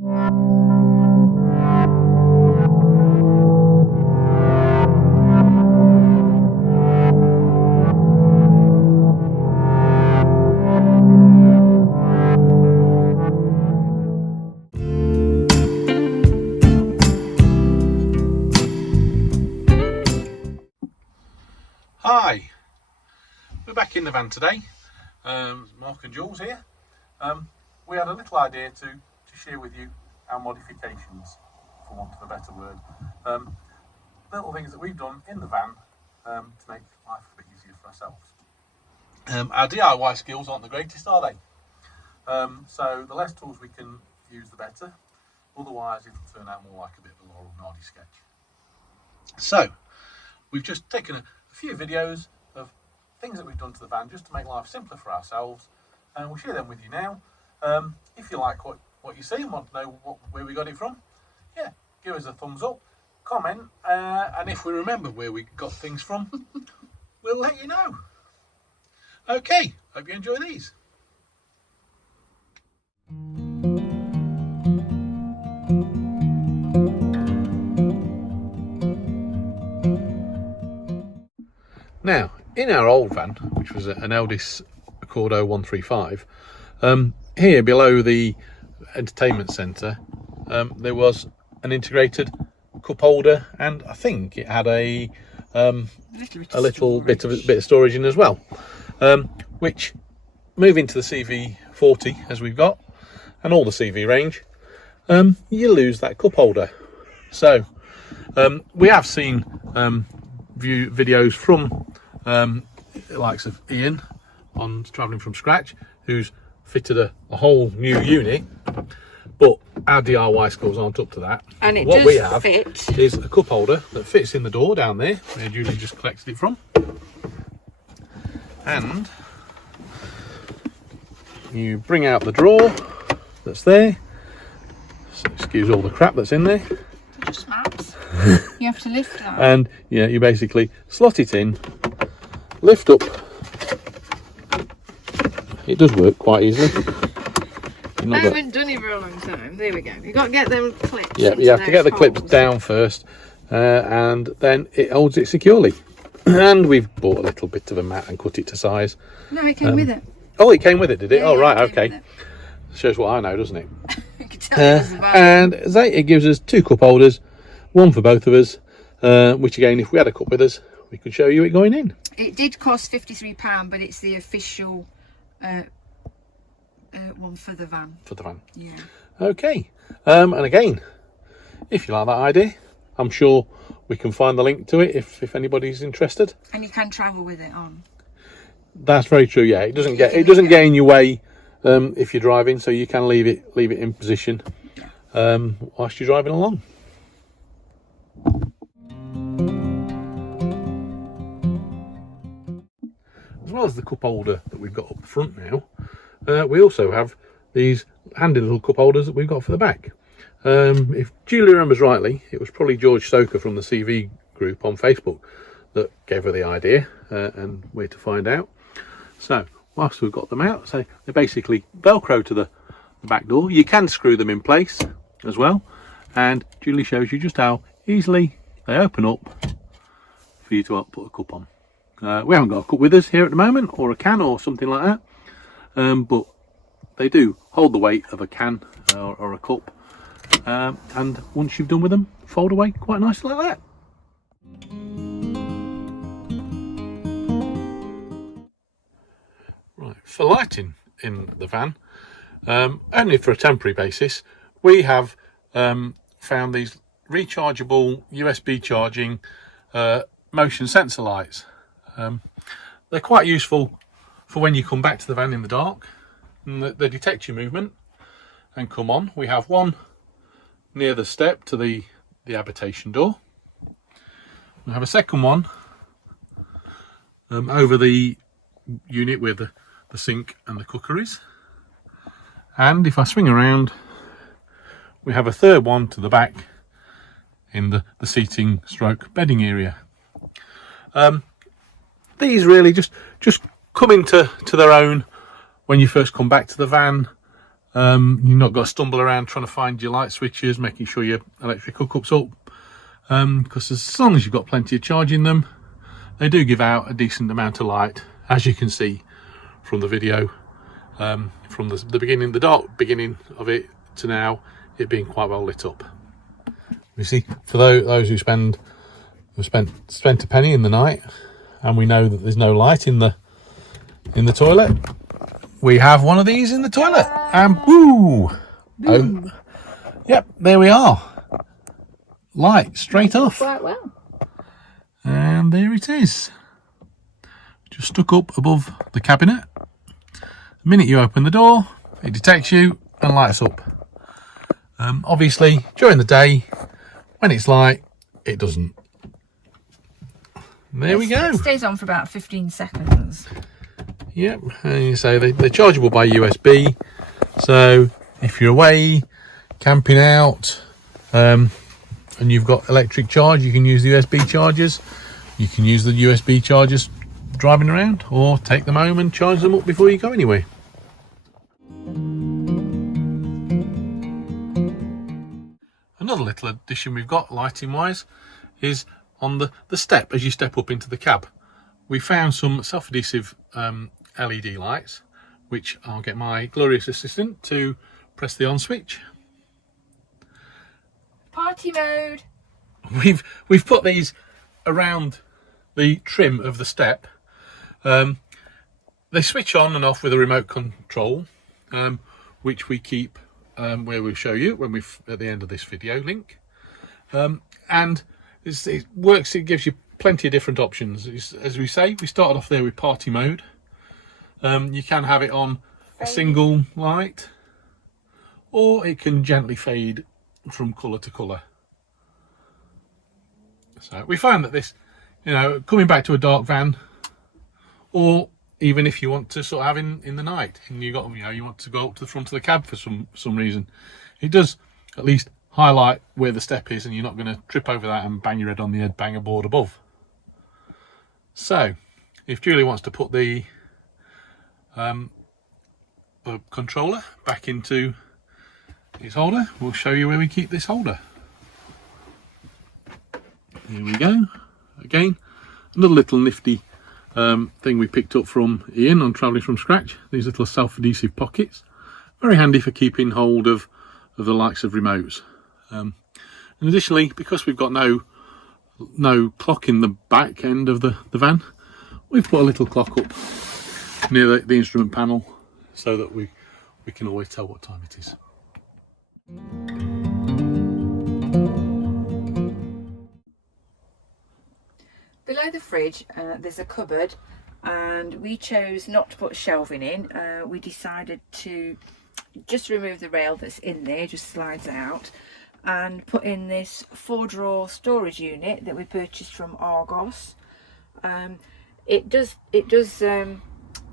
Hi, we're back in the van today. Mark and Jules here. We had a little idea to share with you our modifications, for want of a better word. Little things that we've done in the van to make life a bit easier for ourselves. Our DIY skills aren't the greatest, are they? So the less tools we can use, the better. Otherwise, it'll turn out more like a bit of a Laurel and Hardy sketch. So we've just taken a few videos of things that we've done to the van just to make life simpler for ourselves, and we'll share them with you now. If you like what you see and want to know where we got it from, yeah, give us a thumbs up, comment, and if we remember where we got things from, we'll let you know. Okay, hope you enjoy these. Now, in our old van, which was an Eldis Accordo 135, here below the entertainment centre, there was an integrated cup holder, and I think it had a little bit of storage in as well. Which, moving to the CV40 as we've got, and all the CV range, you lose that cup holder. So we have seen videos from the likes of Ian on Travelling from Scratch, who's fitted a whole new unit, but our DIY skills aren't up to that. And it what does we have fit. Is a cup holder that fits in the door down there where Julie just collected it from, and you bring out the drawer that's there, so excuse all the crap that's in there. It just snaps. You have to lift that. And yeah, you basically slot it in, lift up. It does work quite easily. I haven't done it for a long time. There we go. You've got to get them clips. Yeah, you have to get the clips down first, and then it holds it securely. And we've bought a little bit of a mat and cut it to size. No, it came with it. Oh, it came with it, did it? Yeah, oh, yeah, right, it came okay. Shows what I know, doesn't it? You can tell it was about And it gives us two cup holders, one for both of us, which again, if we had a cup with us, we could show you it going in. It did cost £53, but it's the official one for the van. For the van. Yeah. Okay. And again, if you like that idea, I'm sure we can find the link to it if anybody's interested. And you can travel with it on. That's very true. Yeah, it doesn't get in your way if you're driving, so you can leave it in position whilst you're driving along. As well as the cup holder that we've got up front now, we also have these handy little cup holders that we've got for the back. If Julie remembers rightly, it was probably George Stoker from the CV group on Facebook that gave her the idea and where to find out. So whilst we've got them out, so they basically velcro to the back door. You can screw them in place as well, and Julie shows you just how easily they open up for you to put a cup on. We haven't got a cup with us here at the moment, or a can or something like that, but they do hold the weight of a can or a cup, and once you've done with them, fold away quite nicely like that. Right, for lighting in the van, only for a temporary basis, we have found these rechargeable USB charging motion sensor lights. They're quite useful for when you come back to the van in the dark, and they detect your movement and come on. We have one near the step to the habitation door. We have a second one over the unit where the sink and the cooker is, and if I swing around, we have a third one to the back in the seating stroke bedding area. These really just come into their own when you first come back to the van, You've not got to stumble around trying to find your light switches, making sure your electric hookup's up, because as long as you've got plenty of charge in them, they do give out a decent amount of light, as you can see from the video, from the beginning, the dark beginning of it to now, it being quite well lit up. You see, for those who spent a penny in the night, and we know that there's no light in the toilet, we have one of these in the toilet, and woo! Oh, yep, there we are. Light straight off. Quite well. And there it is. Just stuck up above the cabinet. The minute you open the door, it detects you and lights up. Obviously, during the day, when it's light, it doesn't. There we go. It stays on for about 15 seconds. Yep, and you say they're chargeable by USB. So if you're away, camping out, and you've got electric charge, you can use the USB chargers. You can use the USB chargers driving around, or take them home and charge them up before you go anywhere. Another little addition we've got lighting wise is on the step as you step up into the cab. We found some self-adhesive LED lights, which I'll get my glorious assistant to press the on switch. Party mode. We've put these around the trim of the step. They switch on and off with a remote control, which we keep where we'll show you when at the end of this video link. And it works. It gives you plenty of different options. As we say, we started off there with party mode. You can have it on a single light, or it can gently fade from colour to colour. So we found that this, coming back to a dark van, or even if you want to sort of have in the night, and you want to go up to the front of the cab for some reason, it does at least highlight where the step is, and you're not going to trip over that and bang your head on the head banger board above. So if Julie wants to put the controller back into its holder, we'll show you where we keep this holder. Here we go. Again, another little nifty thing we picked up from Ian on Travelling From Scratch. These little self-adhesive pockets, very handy for keeping hold of the likes of remotes. And additionally, because we've got no clock in the back end of the van, we've put a little clock up near the instrument panel, so that we can always tell what time it is. Below the fridge, there's a cupboard, and we chose not to put shelving in. We decided to just remove the rail that's in there, just slides out, and put in this 4-drawer storage unit that we purchased from Argos.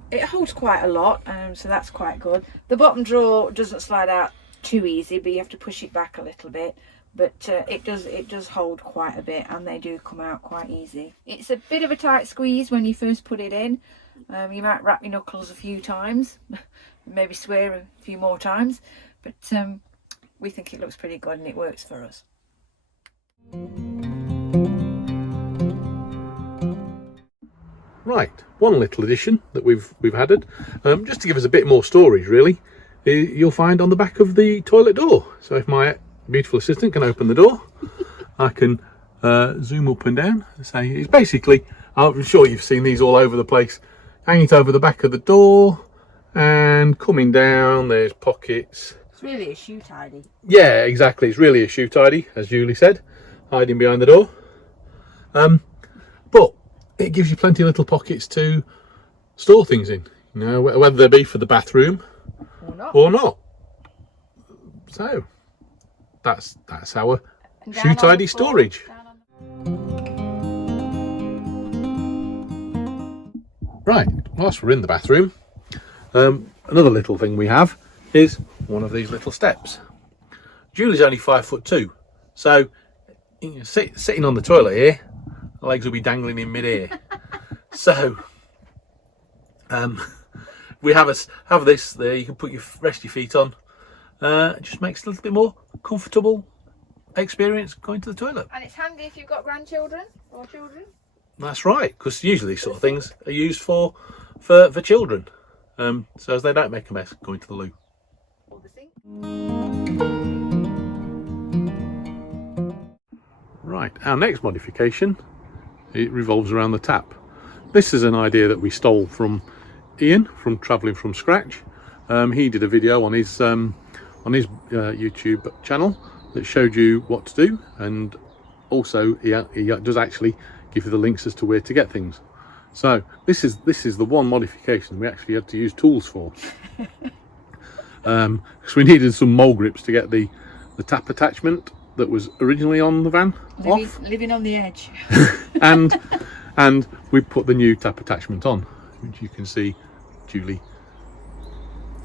It holds quite a lot, so that's quite good. The bottom drawer doesn't slide out too easy, but you have to push it back a little bit. But it does hold quite a bit, and they do come out quite easy. It's a bit of a tight squeeze when you first put it in. You might wrap your knuckles a few times, maybe swear a few more times, but we think it looks pretty good and it works for us. Right, one little addition that we've added, just to give us a bit more storage really, you'll find on the back of the toilet door. So if my beautiful assistant can open the door, I can zoom up and down. Say it's basically, I'm sure you've seen these all over the place. Hang it over the back of the door, and coming down there's pockets. It's really a shoe tidy. Yeah, exactly. It's really a shoe tidy, as Julie said, hiding behind the door. But it gives you plenty of little pockets to store things in, whether they be for the bathroom or not. So that's our shoe tidy storage. Right, whilst we're in the bathroom, another little thing we have is one of these little steps. Julie's only 5'2", so sitting on the toilet here, the legs will be dangling in mid-air. So we have this there. You can rest your feet on, It just makes it a little bit more comfortable experience going to the toilet. And it's handy if you've got grandchildren or children. That's right, because usually these sort of things are used for children, so as they don't make a mess going to the loo. Or the sink. Right, our next modification, it revolves around the tap. This is an idea that we stole from Ian from Travelling From Scratch. He did a video on his YouTube channel that showed you what to do, and also he does actually give you the links as to where to get things. So this is the one modification we actually had to use tools for, because we needed some mole grips to get the tap attachment that was originally on the van off. Living on the edge. and we put the new tap attachment on, which you can see Julie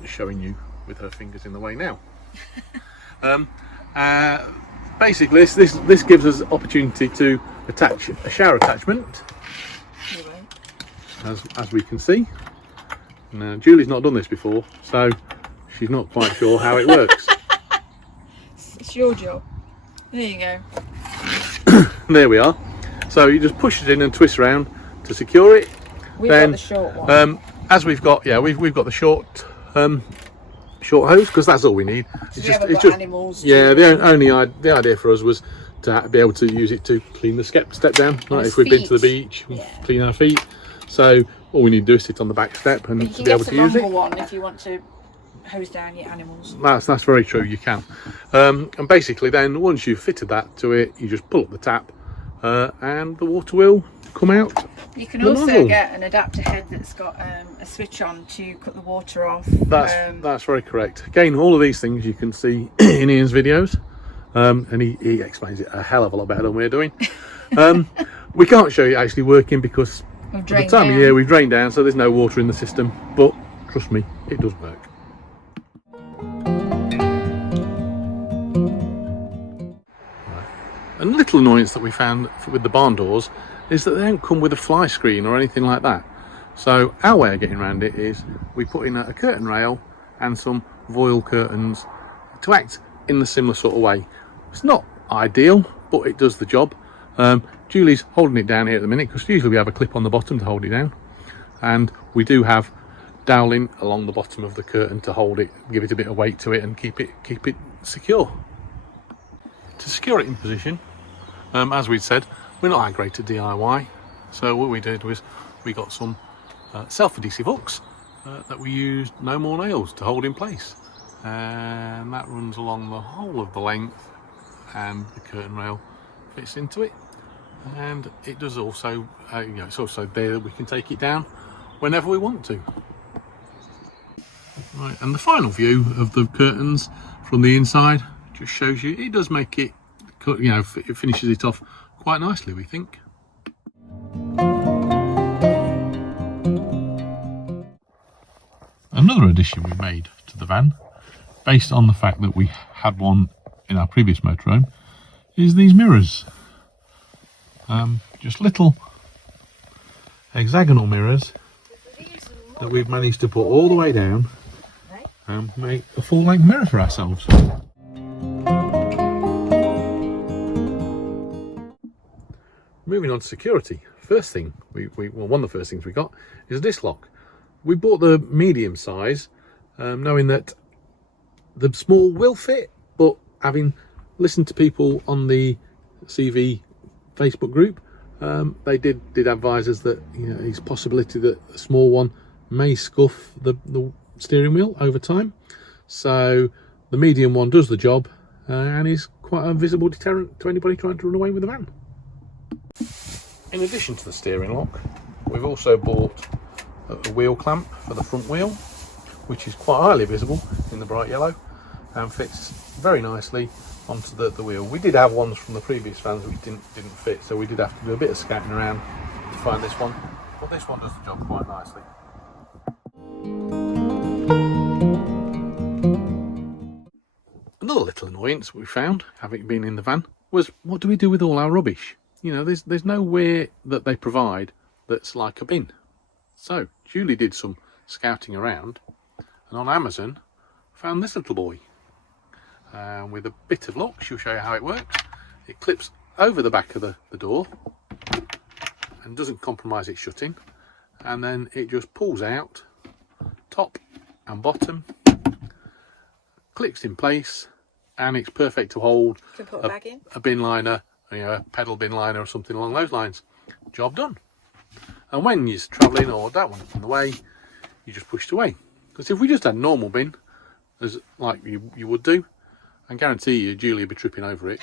showing you with her fingers in the way now. Basically this gives us opportunity to attach a shower attachment, as we can see. Now Julie's not done this before, so she's not quite sure how it works. It's your job. There you go. There we are. So you just push it in and twist around to secure it. We've got the short one. As we've got the short hose, because that's all we need. It's just animals. Yeah, the idea for us was to be able to use it to clean the step down. Like if we've been to the beach, clean our feet. So all we need to do is sit on the back step and to be able to use it. One if you want to hose down your animals. That's very true. You can, and basically then once you've fitted that to it, you just pull up the tap, and the water will come out. You can also get an adapter head that's got a switch on to cut the water off. That's very correct. Again, all of these things you can see in Ian's videos, and he explains it a hell of a lot better than we're doing. We can't show you actually working because at the time of year we've drained down, so there's no water in the system, but trust me, it does work. A little annoyance that we found with the barn doors is that they don't come with a fly screen or anything like that. So our way of getting around it is we put in a curtain rail and some voile curtains to act in the similar sort of way. It's not ideal, but it does the job. Julie's holding it down here at the minute because usually we have a clip on the bottom to hold it down, and we do have doweling along the bottom of the curtain to hold it, give it a bit of weight to it and keep it secure. To secure it in position, as we'd said, we're not that great at DIY, so what we did was we got some self-adhesive hooks that we used no more nails to hold in place, and that runs along the whole of the length, and the curtain rail fits into it, and it does also it's also there that we can take it down whenever we want to. Right, and the final view of the curtains from the inside just shows you it does make it, it finishes it off quite nicely, we think. Another addition we made to the van, based on the fact that we had one in our previous motorhome, is these mirrors. Just little hexagonal mirrors that we've managed to put all the way down and make a full-length mirror for ourselves. Moving on to security, first thing one of the first things we got is a disc lock. We bought the medium size, knowing that the small will fit, but having listened to people on the CV Facebook group, they did advise us that there's a possibility that a small one may scuff the steering wheel over time. So the medium one does the job, and is quite a visible deterrent to anybody trying to run away with the van. In addition to the steering lock, we've also bought a wheel clamp for the front wheel, which is quite highly visible in the bright yellow and fits very nicely onto the wheel. We did have ones from the previous vans which didn't fit, so we did have to do a bit of scouting around to find this one, but this one does the job quite nicely. Another little annoyance we found, having been in the van, was what do we do with all our rubbish? There's nowhere that they provide that's like a bin. So Julie did some scouting around, and on Amazon found this little boy. and with a bit of luck she'll show you how it works. It clips over the back of the door and doesn't compromise its shutting, and then it just pulls out top and bottom, clicks in place, and it's perfect to hold You can put a bag in. a bin liner, you know, a pedal bin liner or something along those lines. Job done. And when you're travelling or don't want it on the way, you just push it away. Because if we just had a normal bin, as like you would do, I guarantee you Julie would be tripping over it